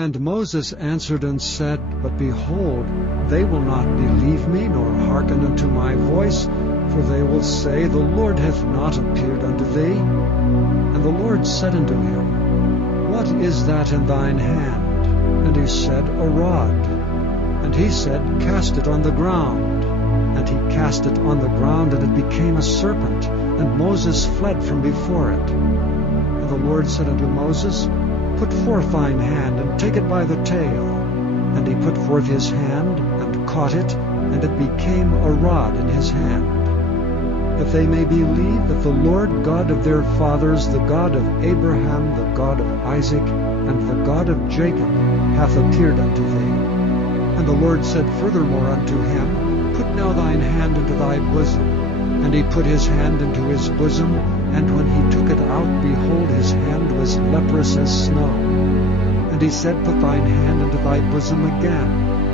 And Moses answered and said, But behold, they will not believe me, nor hearken unto my voice, for they will say, The Lord hath not appeared unto thee. And the Lord said unto him, What is that in thine hand? And he said, A rod. And he said, Cast it on the ground. And he cast it on the ground, and it became a serpent, and Moses fled from before it. And the Lord said unto Moses, Put forth thine hand, and take it by the tail. And he put forth his hand, and caught it, and it became a rod in his hand. That they may believe that the Lord God of their fathers, the God of Abraham, the God of Isaac, and the God of Jacob, hath appeared unto thee. And the Lord said furthermore unto him, Put now thine hand into thy bosom. And he put his hand into his bosom, and when he took it out, behold, his hand was leprous as snow. And he said, Put thine hand into thy bosom again.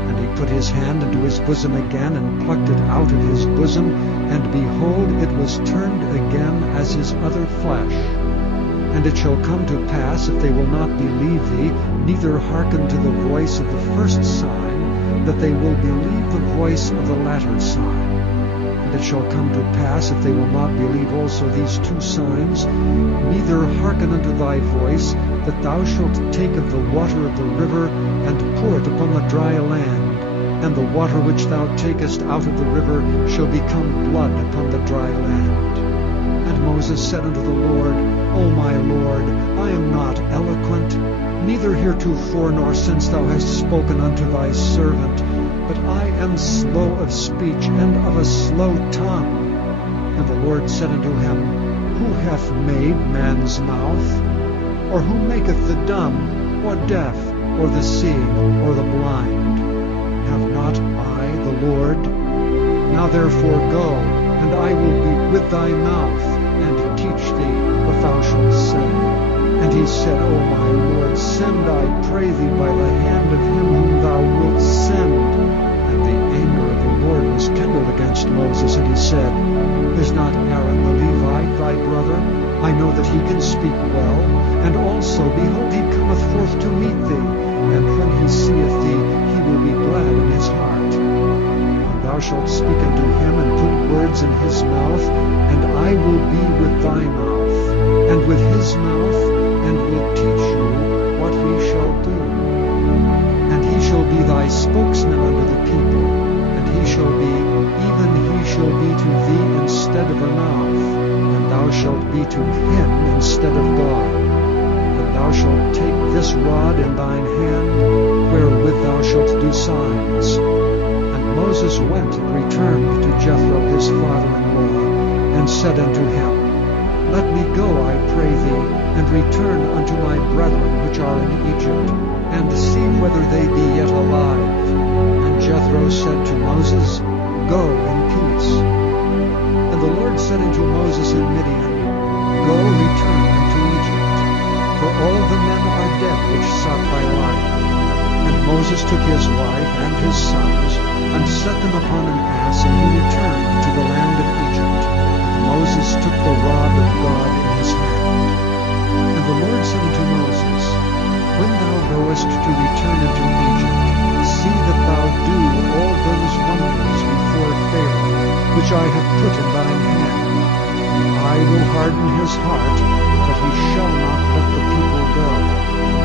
And he put his hand into his bosom again, and plucked it out of his bosom, and behold, it was turned again as his other flesh. And it shall come to pass, if they will not believe thee, neither hearken to the voice of the first sign, that they will believe the voice of the latter sign. And it shall come to pass, if they will not believe also these two signs, neither hearken unto thy voice, that thou shalt take of the water of the river, and pour it upon the dry land. And the water which thou takest out of the river shall become blood upon the dry land. And Moses said unto the Lord, O my Lord, I am not eloquent, neither heretofore nor since thou hast spoken unto thy servant, but I am slow of speech and of a slow tongue. And the Lord said unto him, Who hath made man's mouth? Or who maketh the dumb, or deaf, or the seeing, or the blind? Have not I the Lord? Now therefore go, and I will be with thy mouth, and teach thee what thou shalt say. And he said, O my Lord, send, I pray thee, by the hand of him whom thou wilt send. And the anger of the Lord was kindled against Moses, and he said, Is not Aaron the Levite thy brother? I know that he can speak well. And also, behold, he cometh forth to meet thee, and when he seeth thee, he will be glad in his heart. And thou shalt speak unto him, and put words in his mouth, and I will be with thy mouth, and with his mouth, and will teach you what he shall do. And he shall be thy spokesman unto the people, and he shall be, even he shall be to thee instead of a mouth, and thou shalt be to him instead of God. And thou shalt take this rod in thine hand, wherewith thou shalt do signs. And Moses went and returned to Jethro his father-in-law, and said unto him, Let me go, I pray thee, and return unto my brethren which are in Egypt, and see whether they be yet alive. And Jethro said to Moses, Go in peace. And the Lord said unto Moses in Midian, Go, return unto Egypt, for all the men are dead which sought thy life. And Moses took his wife and his sons, and set them upon an ass, and he returned to the land of Egypt. And Moses took the rod of God in his hand. And the Lord said unto Moses, When thou goest to return into Egypt, see that thou do all those wonders before Pharaoh, which I have put in thine hand. I will harden his heart, that he shall not let the people go.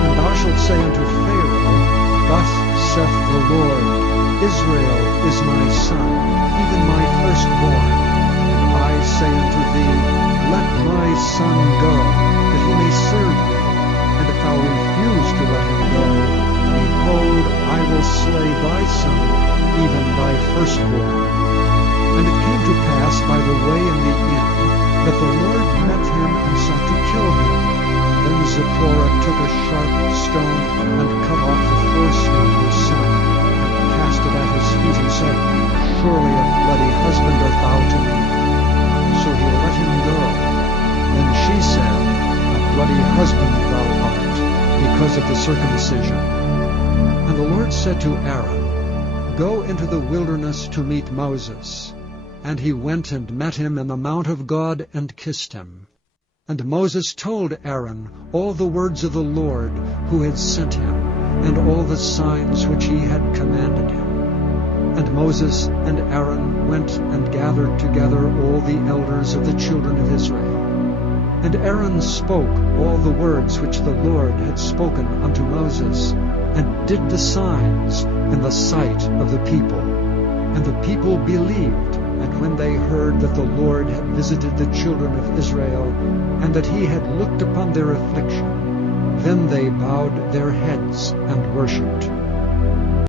And thou shalt say unto Pharaoh, Thus saith the Lord, Israel is my son, even my firstborn. I say unto thee, Let my son go, that he may serve me. And if thou refuse to let him go, behold, I will slay thy son, even thy firstborn. And it came to pass by the way in the inn, that the Lord met him and sought to kill him. Then Zipporah took a sharp stone, and cut off the foreskin of her son, and cast it at his feet, and said, Surely a bloody husband art thou to me. So he let him go. Then she said, A bloody husband thou art, because of the circumcision. And the Lord said to Aaron, Go into the wilderness to meet Moses. And he went and met him in the mount of God, and kissed him. And Moses told Aaron all the words of the Lord, who had sent him. and all the signs which he had commanded him. And Moses and Aaron went and gathered together all the elders of the children of Israel. And Aaron spoke all the words which the Lord had spoken unto Moses, and did the signs in the sight of the people. And the people believed, and when they heard that the Lord had visited the children of Israel, and that he had looked upon their affliction, then they bowed their heads and worshipped.